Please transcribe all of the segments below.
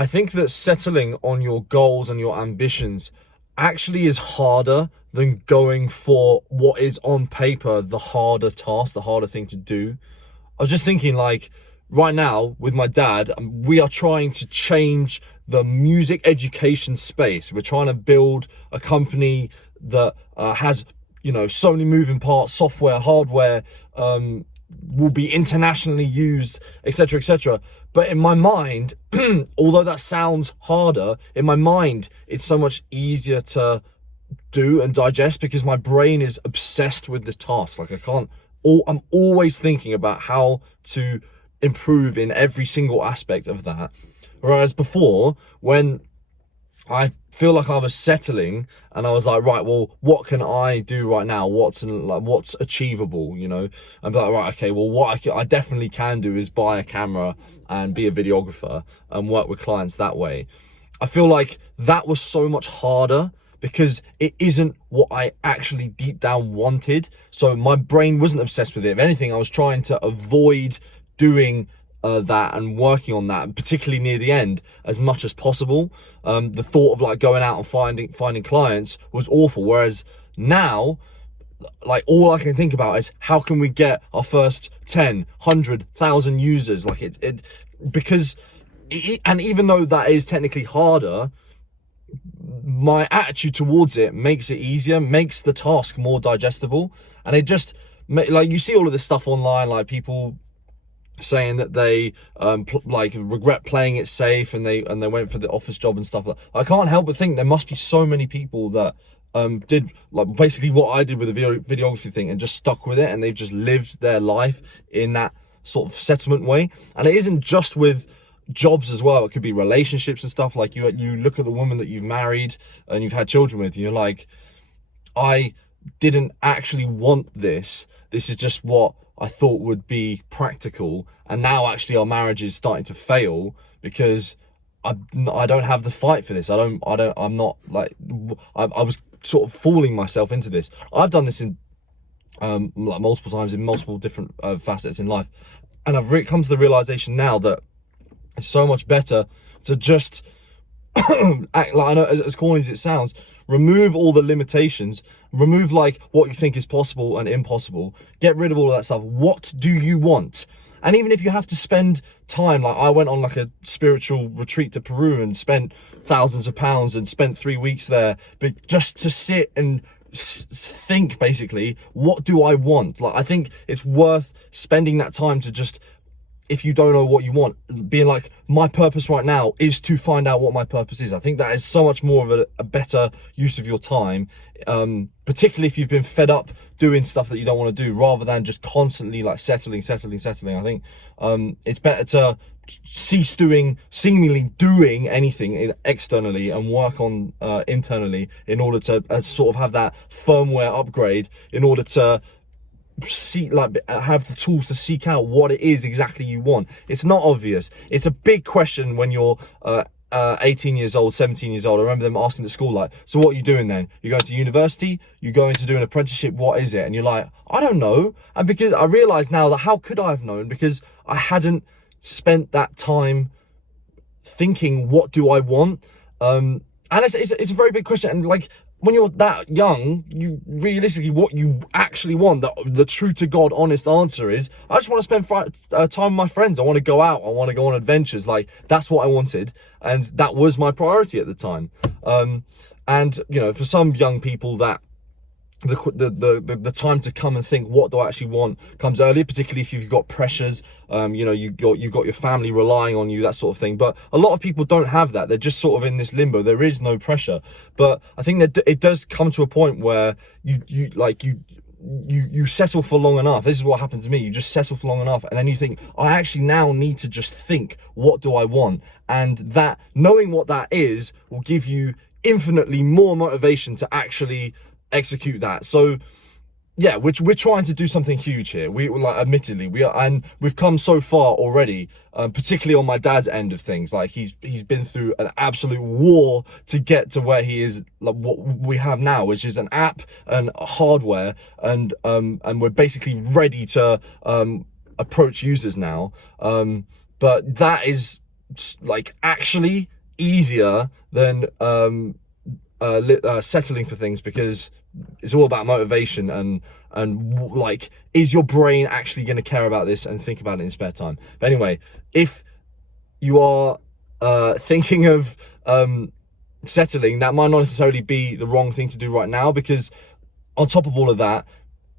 I think that settling on your goals and your ambitions actually is harder than going for what is on paper the harder task, the harder thing to do. I was just thinking, like, right now with my dad, we are trying to change the music education space. We're trying to build a company that has, so many moving parts, software, hardware, will be internationally used, etc., etc. But in my mind, although that sounds harder, in my mind, it's so much easier to do and digest because my brain is obsessed with this task. Like I'm always thinking about how to improve in every single aspect of that. Whereas before, when I feel like I was settling and I was like, right, well, what can I do right now? What's achievable, And be like, right, okay, well, what I definitely can do is buy a camera and be a videographer and work with clients that way. I feel like that was so much harder because it isn't what I actually deep down wanted. So my brain wasn't obsessed with it. If anything, I was trying to avoid doing that and working on that, particularly near the end, as much as possible. The thought of like going out and finding clients was awful. Whereas now, like, all I can think about is how can we get our first 10, 100,000 users? Like and even though that is technically harder, my attitude towards it makes it easier, makes the task more digestible. And it just, like, you see all of this stuff online, like people saying that they regret playing it safe and they went for the office job and stuff. I can't help but think there must be so many people that did like basically what I did with the videography thing and just stuck with it, and they've just lived their life in that sort of settlement way. And it isn't just with jobs as well, it could be relationships and stuff. Like you look at the woman that you've married and you've had children with, and you're like, I didn't actually want this is just what I thought would be practical, and now actually our marriage is starting to fail because I don't have the fight for this. I'm not like, I was sort of fooling myself into this. I've done this in like multiple times in multiple different facets in life, and I've come to the realization now that it's so much better to just act like, I know as corny as it sounds, remove all the limitations, remove like what you think is possible and impossible, get rid of all of that stuff. What do you want? And even if you have to spend time, like I went on like a spiritual retreat to Peru and spent thousands of pounds and spent 3 weeks there, but just to sit and think, basically, what do I want? Like, I think it's worth spending that time to just, if you don't know what you want, being like, my purpose right now is to find out what my purpose is. I think that is so much more of a better use of your time, particularly if you've been fed up doing stuff that you don't want to do, rather than just constantly like settling. I think it's better to cease seemingly doing anything externally and work on internally in order to sort of have that firmware upgrade in order to have the tools to seek out what it is exactly you want. It's not obvious. It's a big question when you're 18 years old, 17 years old. I remember them asking at school, like, so what are you doing then? You're going to university? You're going to do an apprenticeship? What is it? And you're like, I don't know. And because I realize now that how could I have known? Because I hadn't spent that time thinking, what do I want? And it's a very big question. And like, when you're that young, you realistically, what you actually want, the true to God honest answer is, I just want to spend time with my friends. I want to go out. I want to go on adventures. Like, that's what I wanted. And that was my priority at the time. And, for some young people, that the time to come and think, what do I actually want, comes earlier, particularly if you've got pressures, you've got your family relying on you, that sort of thing. But a lot of people don't have that. They're just sort of in this limbo. There is no pressure. But I think that it does come to a point where you settle for long enough. This is what happened to me. You just settle for long enough, and then you think, I actually now need to just think, what do I want? And that, knowing what that is, will give you infinitely more motivation to actually execute that. So yeah, we're trying to do something huge here. Admittedly, and we've come so far already, particularly on my dad's end of things. Like, he's been through an absolute war to get to where he is, like what we have now, which is an app and hardware, and we're basically ready to approach users now. But that is like actually easier than settling for things, because it's all about motivation and like, is your brain actually going to care about this and think about it in spare time? But anyway, if you are thinking of settling, that might not necessarily be the wrong thing to do right now, because on top of all of that,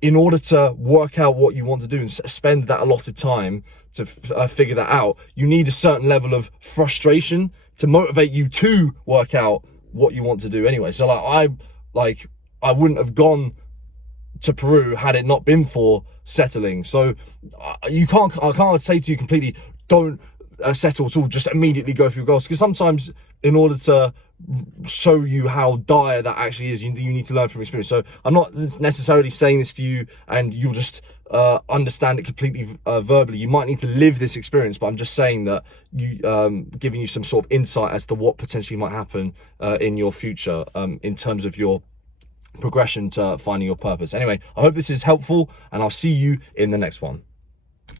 in order to work out what you want to do and spend that allotted time to figure that out, you need a certain level of frustration to motivate you to work out what you want to do anyway. So I wouldn't have gone to Peru had it not been for settling. So I can't say to you completely, don't settle at all, just immediately go for your goals, because sometimes in order to show you how dire that actually is, you need to learn from experience. So I'm not necessarily saying this to you and you'll just understand it completely verbally. You might need to live this experience, but I'm just saying that giving you some sort of insight as to what potentially might happen in your future in terms of your progression to finding your purpose. Anyway, I hope this is helpful, and I'll see you in the next one.